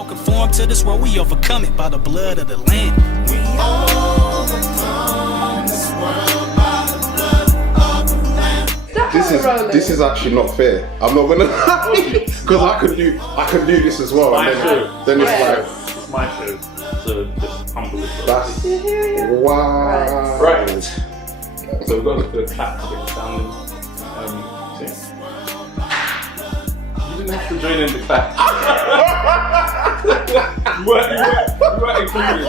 don't conform to this world, we overcome it by the blood of the Lamb. We overcome this world by the blood of the Lamb. This is actually not fair. I'm not gonna lie, because I could do this as well. My show. Then it's like It's my show, so just humble yourself. that's wow. Right. So we've got to do a clap to get sounding. See? You didn't have to join in the clap. you weren't included.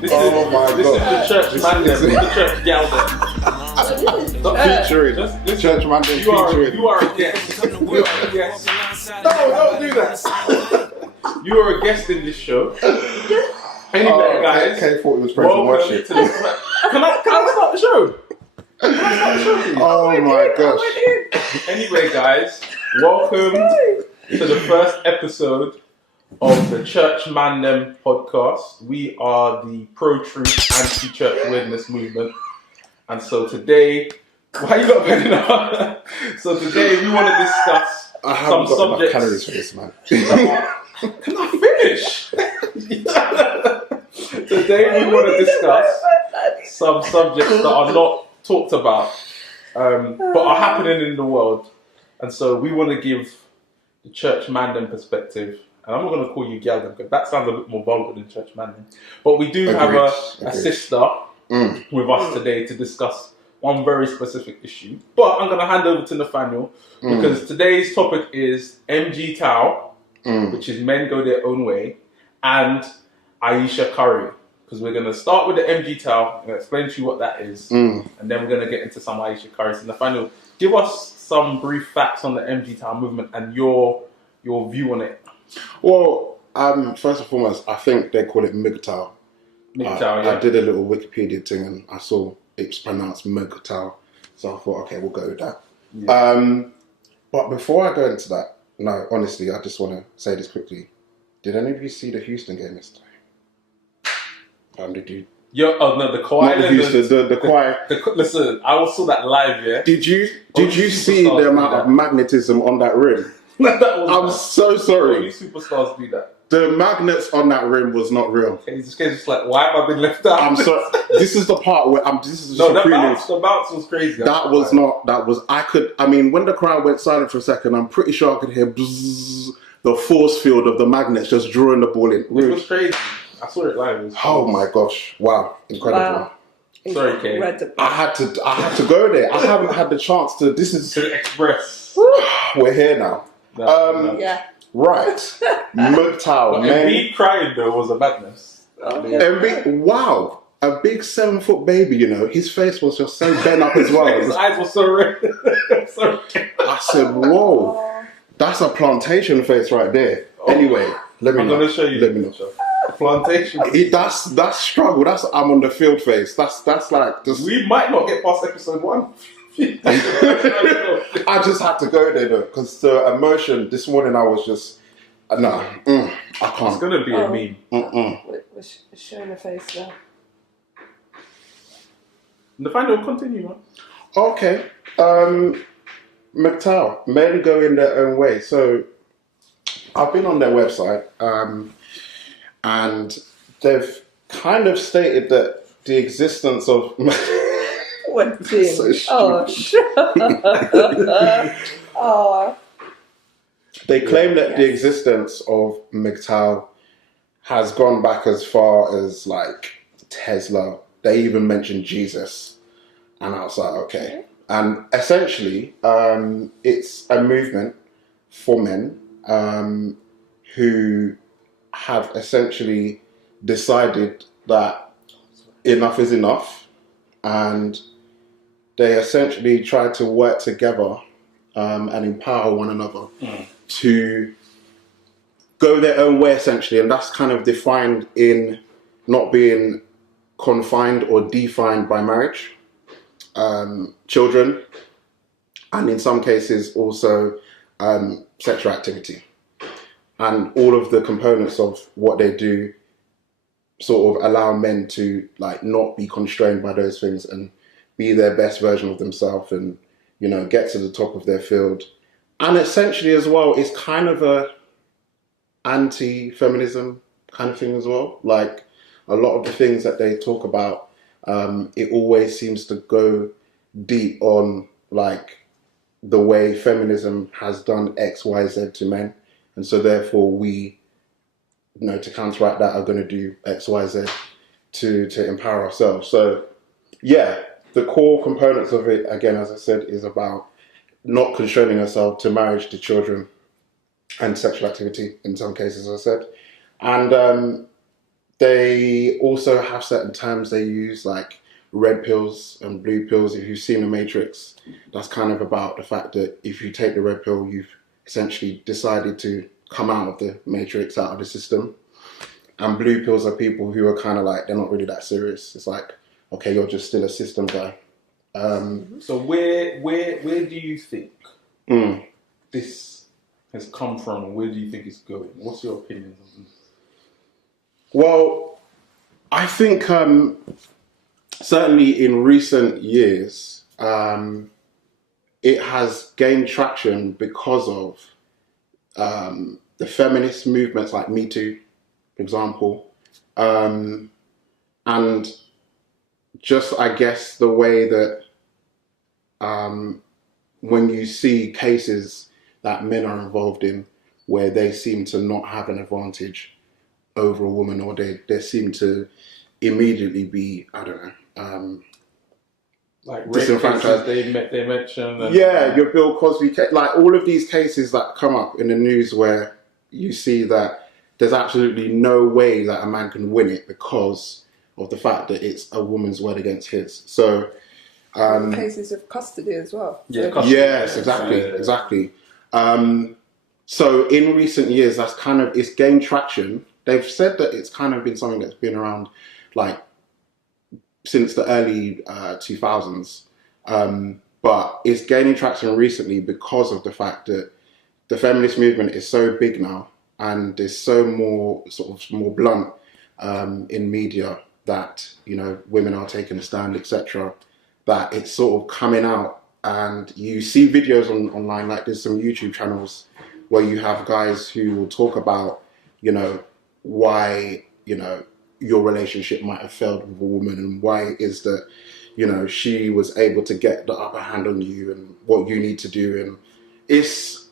This is the church Mandem, the church Galden. Not featuring. Church Mandem featuring. You are a guest. You are a guest. No, don't do that. You are a guest in this show. Anyway, guys. K thought it was praise and worship. Can I start the show? Oh my gosh. Anyway, guys, welcome to the first episode of the Church Mandem podcast. We are the pro-truth, anti-church weirdness movement. And so today, why you got bending up? So today we want to discuss some subjects. Calories for this, man. Can I finish? Today we want to discuss some subjects that are not talked about, but are happening in the world. And so we want to give the Church Mandem perspective. And I'm not going to call you Gyaldem because that sounds a bit more vulgar than Church Mandem. But we do have a sister with us today to discuss one very specific issue. But I'm going to hand over to Nathaniel because today's topic is MGTOW, which is Men Go Their Own Way, and Aisha Curry. Because we're going to start with the MGTOW and explain to you what that is. And then we're going to get into some Aisha Curry. So Nathaniel, give us some brief facts on the MGTOW movement and your view on it. Well, first and foremost, I think they call it MGTOW. MGTOW, yeah. I did a little Wikipedia thing and I saw it's pronounced MGTOW. So I thought, okay, we'll go with that. Yeah. But before I go into that, no, honestly, I just want to say this quickly. Did any of you see the Houston game yesterday? Did you? The choir. Not the Houston, the choir. Listen, I saw that live, yeah. Did you see the amount of magnetism on that rim? I'm so sorry. Only superstars do that. The magnets on that rim was not real. Okay, this kid's just like, why have I been left out? I'm sorry. This is the part where this is the bounce was crazy. I mean, when the crowd went silent for a second, I'm pretty sure I could hear bzzz, the force field of the magnets just drawing the ball in. It was crazy. I saw it live. Oh my gosh! Wow, incredible. Wow. Sorry, Kay. I had to go there. I haven't had the chance to. This is to express. We're here now. Yeah. Right. MGTOW, man. Embiid crying though was a madness. Embiid, wow. A big 7-foot baby, you know, his face was just so bent up as well. His eyes were so red. I said, whoa, that's a plantation face right there. Anyway, let me know. I'm going to show you. Let me know. Plantation. That's struggle. That's I'm on the field face. That's like just. We might not get past episode 1. I just had to go there though, because the emotion this morning I was just I can't. It's gonna be a meme. We're showing the face now. Nathaniel, continue, man. Okay. MGTOW, men go in their own way. So I've been on their website, and they've kind of stated that the existence of What team? So They claim that the existence of MGTOW has gone back as far as like Tesla. They even mentioned Jesus, and I was like, okay. And essentially, it's a movement for men who have essentially decided that enough is enough, and they essentially try to work together and empower one another to go their own way, essentially. And that's kind of defined in not being confined or defined by marriage, children, and in some cases also sexual activity. And all of the components of what they do sort of allow men to like not be constrained by those things and be their best version of themselves and, you know, get to the top of their field. And essentially as well, it's kind of anti-feminism kind of thing as well. Like a lot of the things that they talk about, it always seems to go deep on like the way feminism has done X, Y, Z to men, and so therefore we, to counteract that, are going to do X, Y, Z to empower ourselves. So yeah, the core components of it, again, as I said, is about not constraining ourselves to marriage, to children, and sexual activity in some cases, as I said. And they also have certain terms they use, like red pills and blue pills. If you've seen The Matrix, that's kind of about the fact that if you take the red pill, you've essentially decided to come out of the matrix, out of the system. And blue pills are people who are kind of like, they're not really that serious. It's like, okay, you're just still a system guy. So where do you think this has come from, and where do you think it's going? What's your opinion on this? Well, I think certainly in recent years, it has gained traction because of the feminist movements like Me Too, for example, and just, I guess, the way that when you see cases that men are involved in where they seem to not have an advantage over a woman, or they seem to immediately be, I don't know, like rape disenfranchised. Cases they mention. And, yeah, your Bill Cosby case, like all of these cases that come up in the news where you see that there's absolutely no way that a man can win it because of the fact that it's a woman's word against his. So cases of custody as well. Yeah, So- custody. yes, exactly. So in recent years, it's gained traction. They've said that it's kind of been something that's been around like since the early 2000s, but it's gaining traction recently because of the fact that the feminist movement is so big now, and there's so more blunt in media that women are taking a stand, etc. That it's sort of coming out, and you see videos online. Like there's some YouTube channels where you have guys who will talk about why your relationship might have failed with a woman, and why it is that she was able to get the upper hand on you, and what you need to do. And it's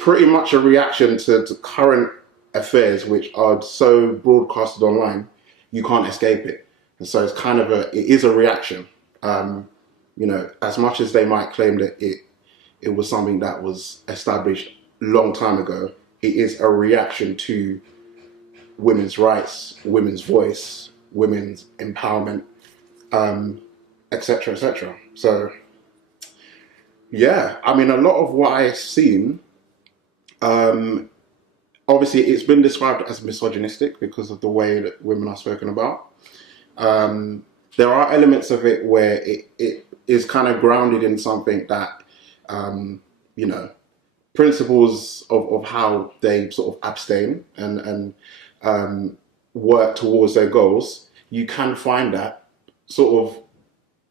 pretty much a reaction to current affairs, which are so broadcasted online, you can't escape it. And so it's kind of it is a reaction. As much as they might claim that it was something that was established a long time ago, it is a reaction to women's rights, women's voice, women's empowerment, etc., etc. So, yeah, I mean, a lot of what I've seen, obviously, it's been described as misogynistic because of the way that women are spoken about. There are elements of it where it is kind of grounded in something that, principles of how they sort of abstain and work towards their goals. You can find that sort of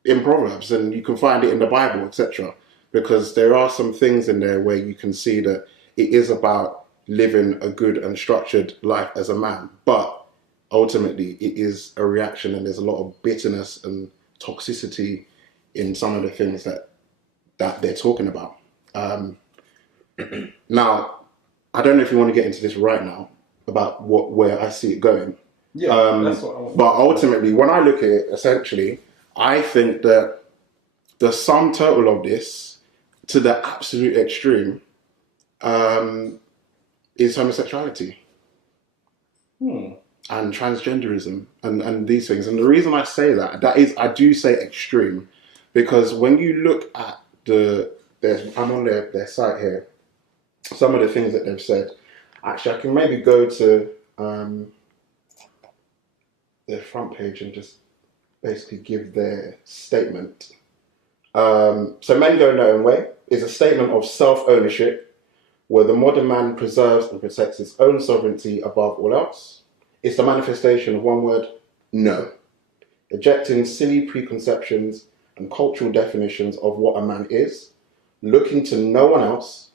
in Proverbs, and you can find it in the Bible, etc. Because there are some things in there where you can see that it is about living a good and structured life as a man, but ultimately it is a reaction, and there's a lot of bitterness and toxicity in some of the things that they're talking about. Now, I don't know if you want to get into this right now about where I see it going. Yeah, that's what I want. But ultimately, when I look at it, essentially, I think that the sum total of this, to the absolute extreme, is homosexuality. And transgenderism and these things. And the reason I say that is, I do say extreme, because when you look at I'm on their site here, some of the things that they've said. Actually, I can maybe go to their front page and just basically give their statement. So Men Go No Own Way is a statement of self-ownership where the modern man preserves and protects his own sovereignty above all else. It's the manifestation of one word, no. Ejecting silly preconceptions and cultural definitions of what a man is, looking to no one else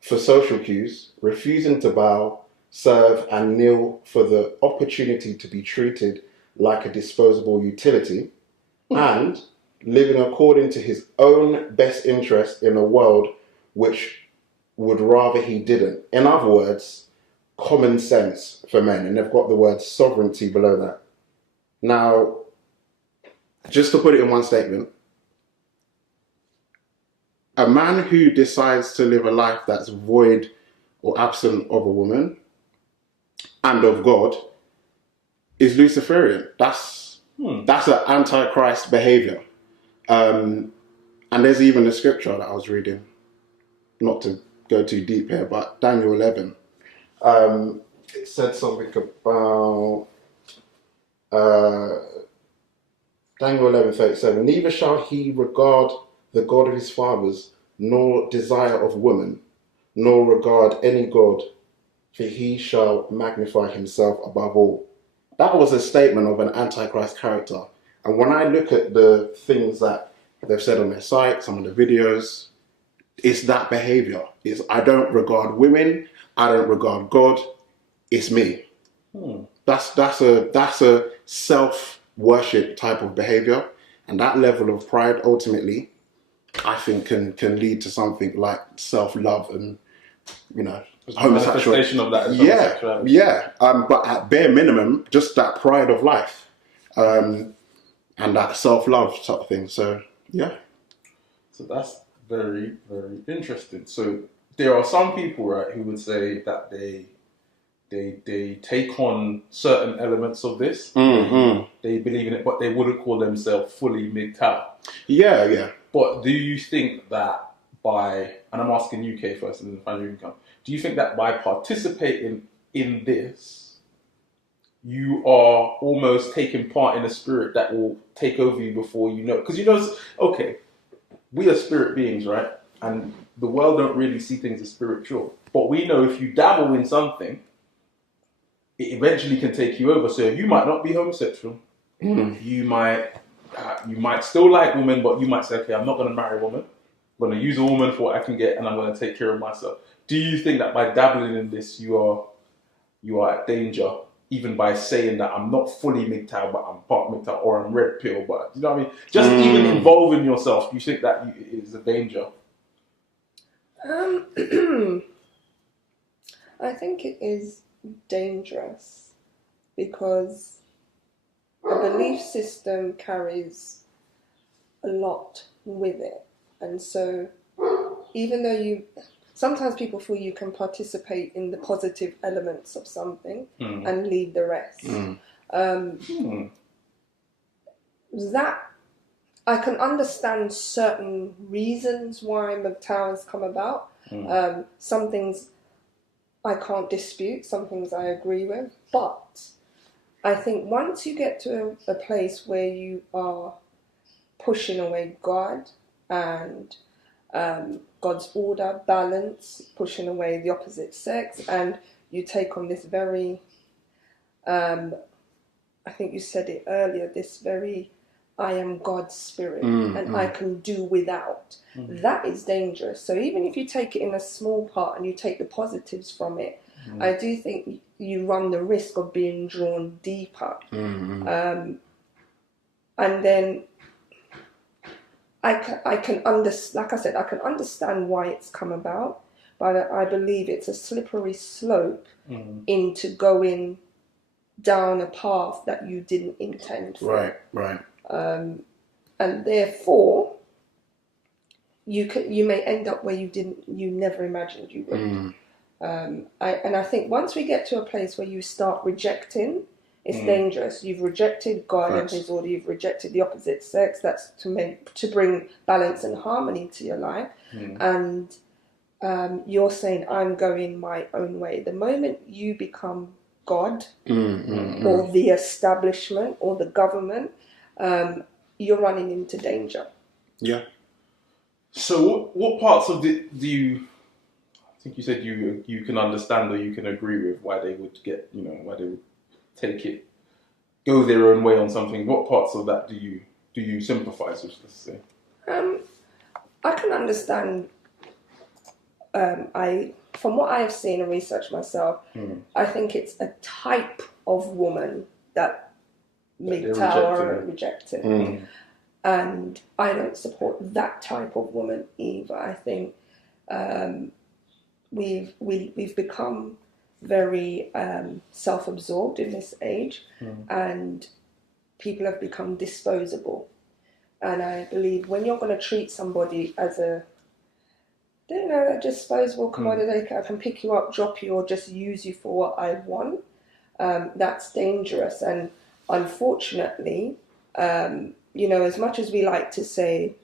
for social cues, refusing to bow, serve and kneel for the opportunity to be treated like a disposable utility, and living according to his own best interest in a world which would rather he didn't. In other words, common sense for men. And they've got the word sovereignty below that. Now, just to put it in one statement, a man who decides to live a life that's void or absent of a woman and of God is Luciferian. That's an antichrist behavior. And there's even a scripture that I was reading, not to go too deep here, but Daniel 11. It said something about Daniel 11:37. Neither shall he regard the God of his fathers, nor desire of woman, nor regard any God, for he shall magnify himself above all. That was a statement of an antichrist character. And when I look at the things that they've said on their site, some of the videos, it's that behavior. It's, I don't regard women, I don't regard God, it's me. That's a self-worship type of behavior. And that level of pride ultimately, I think, can lead to something like self-love and, homosexual. Manifestation of that is homosexuality. Yeah. But at bare minimum, just that pride of life, and that self-love type of thing. So yeah. So that's very, very interesting. So there are some people, right, who would say that they take on certain elements of this. Mm-hmm. They believe in it, but they wouldn't call themselves fully MGTOW. Yeah. But do you think that by, and I'm asking UK first and then finally you can come, do you think that by participating in this, you are almost taking part in a spirit that will take over you before you know? Because okay, we are spirit beings, right? And the world don't really see things as spiritual. But we know if you dabble in something, it eventually can take you over. So you might not be homosexual. You might still like women, but you might say, okay, I'm not going to marry a woman. I'm going to use a woman for what I can get, and I'm going to take care of myself. Do you think that by dabbling in this, you are at danger, even by saying that I'm not fully MGTOW, but I'm part MGTOW, or I'm red pill, but you know what I mean? Just even involving yourself, do you think that is a danger? I think it is dangerous because a belief system carries a lot with it. And so even though sometimes people feel you can participate in the positive elements of something and leave the rest. That I can understand certain reasons why MGTOW has come about. Some things I can't dispute, some things I agree with, but I think once you get to a place where you are pushing away God and God's order, balance, pushing away the opposite sex, and you take on this very, I think you said it earlier, this very, I am God's spirit and I can do without. That is dangerous. So even if you take it in a small part and you take the positives from it, I do think you run the risk of being drawn deeper. And then I can understand, like I said, I can understand why it's come about, but I believe it's a slippery slope into going down a path that you didn't intend for. Right. And therefore, you may end up where you never imagined you would. And I think once we get to a place where you start rejecting, it's dangerous. You've rejected God and His order. You've rejected the opposite sex. That's to bring balance and harmony to your life. And you're saying, I'm going my own way. The moment you become God or the establishment or the government, you're running into danger. Yeah. So what parts of it do you, I think you said you can understand or you can agree with why they would get, why they would take it, go their own way on something. What parts of that do you sympathise with, let's say? I can understand, I from what I have seen and researched myself, I think it's a type of woman that MGTOW are rejecting. And I don't support that type of woman either. I think we've become very self-absorbed in this age, and people have become disposable. And I believe when you're going to treat somebody as a disposable commodity, I can pick you up, drop you, or just use you for what I want, that's dangerous. And unfortunately, as much as we like to say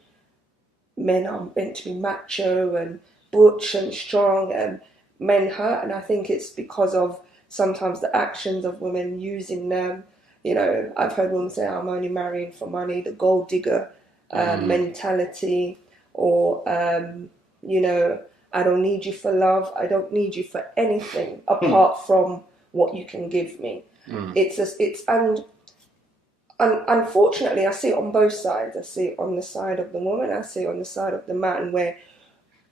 men are meant to be macho and butch and strong, and men hurt, and I think it's because of sometimes the actions of women using them. I've heard women say, I'm only marrying for money, the gold digger mentality, or, I don't need you for love, I don't need you for anything apart from what you can give me. Unfortunately, I see it on both sides. I see it on the side of the woman, I see it on the side of the man, where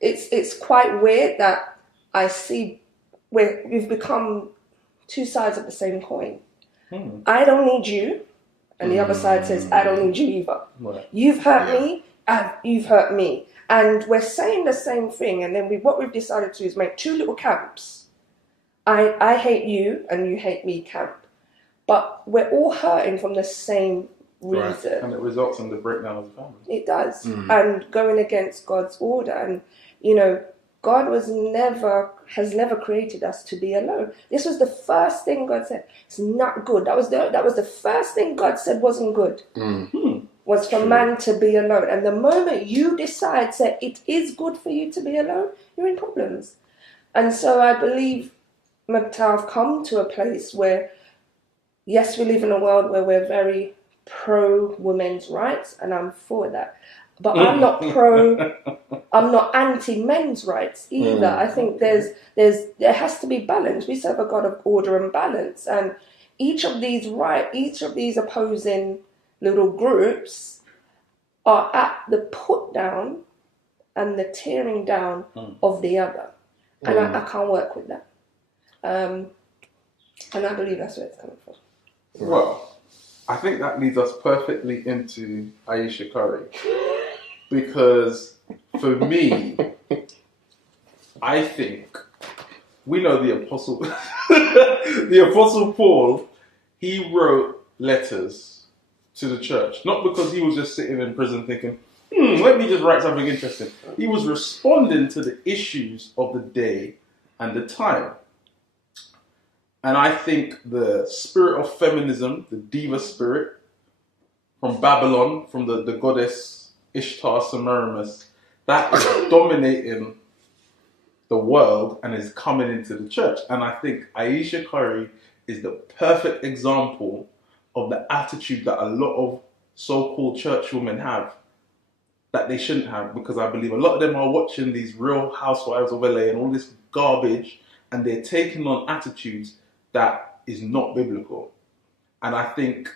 it's quite weird that I see where we've become two sides of the same coin. I don't need you, and the other side says, I don't need you either. Right. You've hurt me, and you've hurt me. And we're saying the same thing, and then what we've decided to do is make two little camps. I hate you, and you hate me camp. But we're all hurting from the same reason. Right. And it results in the breakdown of the family. It does. And going against God's order. And, God has never created us to be alone. This was the first thing God said. It's not good. That was the first thing God said wasn't good. Was for man to be alone. And the moment you decide that it is good for you to be alone, you're in problems. And so I believe MGTOW have come to a place where, yes, we live in a world where we're very pro women's rights, and I'm for that. But I'm not I'm not anti men's rights either. I think there has to be balance. We serve a God of order and balance, and each of these opposing little groups are at the put down and the tearing down of the other, and I can't work with that. And I believe that's where it's coming from. Well, I think that leads us perfectly into Aisha Curry. Because for me, I think we know the Apostle the Apostle Paul, he wrote letters to the church. Not because he was just sitting in prison thinking, let me just write something interesting. He was responding to the issues of the day and the time. And I think the spirit of feminism, the diva spirit, from Babylon, from the goddess Ishtar Semiramis, that is dominating the world and is coming into the church. And I think Aisha Curry is the perfect example of the attitude that a lot of so-called church women have, that they shouldn't have, because I believe a lot of them are watching these Real Housewives of LA and all this garbage, and they're taking on attitudes that is not biblical. And I think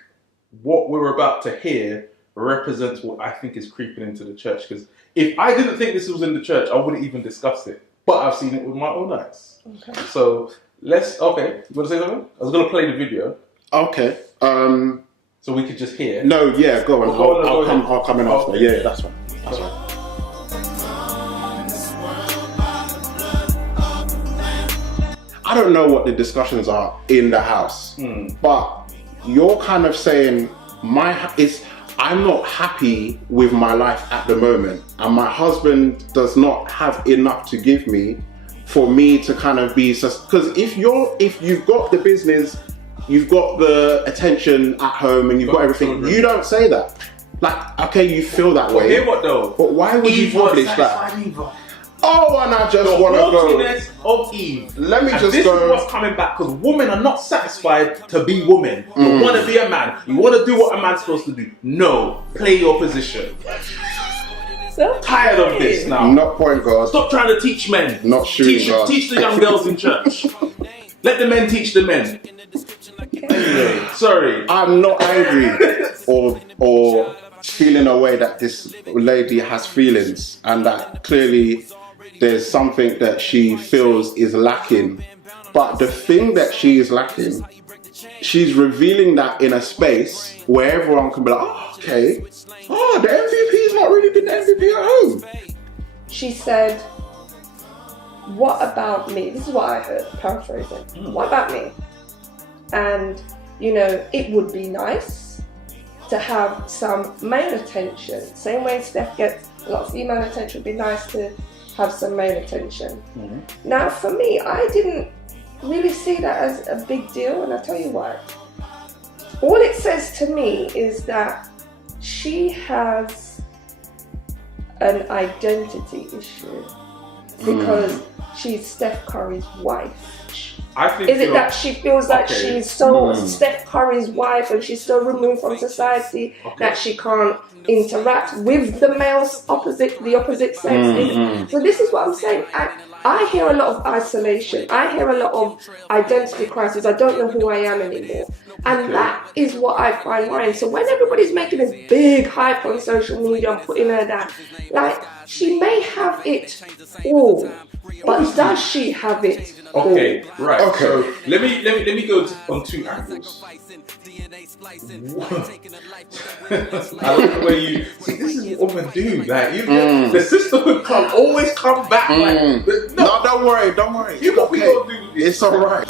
what we're about to hear represents what I think is creeping into the church. Because if I didn't think this was in the church, I wouldn't even discuss it. But I've seen it with my own eyes. Okay. So you want to say something? I was going to play the video. Okay. So we could just hear. No, yeah, go on. I'll come in after. Okay. Yeah, that's right. That's right. I don't know what the discussions are in the house, but you're kind of saying I'm not happy with my life at the moment, and my husband does not have enough to give me for me to kind of be, because if you've got the business, you've got the attention at home, and you've got everything, children. You don't say that. Like, okay, you feel that way. Hear what though? But why would you publish that? Oh, and I just want to go. The haughtiness of Eve. Let me just this go. This is what's coming back, because women are not satisfied to be women. You want to be a man. You want to do what a man's supposed to do. No, play your position. So tired of this now. Not point guard. Stop trying to teach men. Not shooting guard. Teach the young girls in church. Let the men teach the men. Anyway, sorry. I'm not angry or feeling a way that this lady has feelings, and that clearly there's something that she feels is lacking. But the thing that she is lacking, she's revealing that in a space where everyone can be like, oh, okay, oh, the MVP's not really been the MVP at home. She said, what about me? This is what I heard, paraphrasing. What about me? And, you know, it would be nice to have some male attention. Same way Steph gets a lot of female attention, it would be nice to have some male attention. Now, for me, I didn't really see that as a big deal, and I'll tell you why. All it says to me is that she has an identity issue because she's Steph Curry's wife. I think Is it that she feels like she's so Steph Curry's wife and she's so removed from society that she can't interact with the males the opposite sex? So this is what I'm saying. I hear a lot of isolation. I hear a lot of identity crisis. I don't know who I am anymore. And that is what I find worrying. So when everybody's making this big hype on social media and putting her down, like, she may have it all, but does she have it all? Okay, right. Okay. So let me go on two angles. I like the way you see. This is what women do. Like, the sisterhood always come back. Like, no, don't worry. You know what we gonna do with this? It's all right.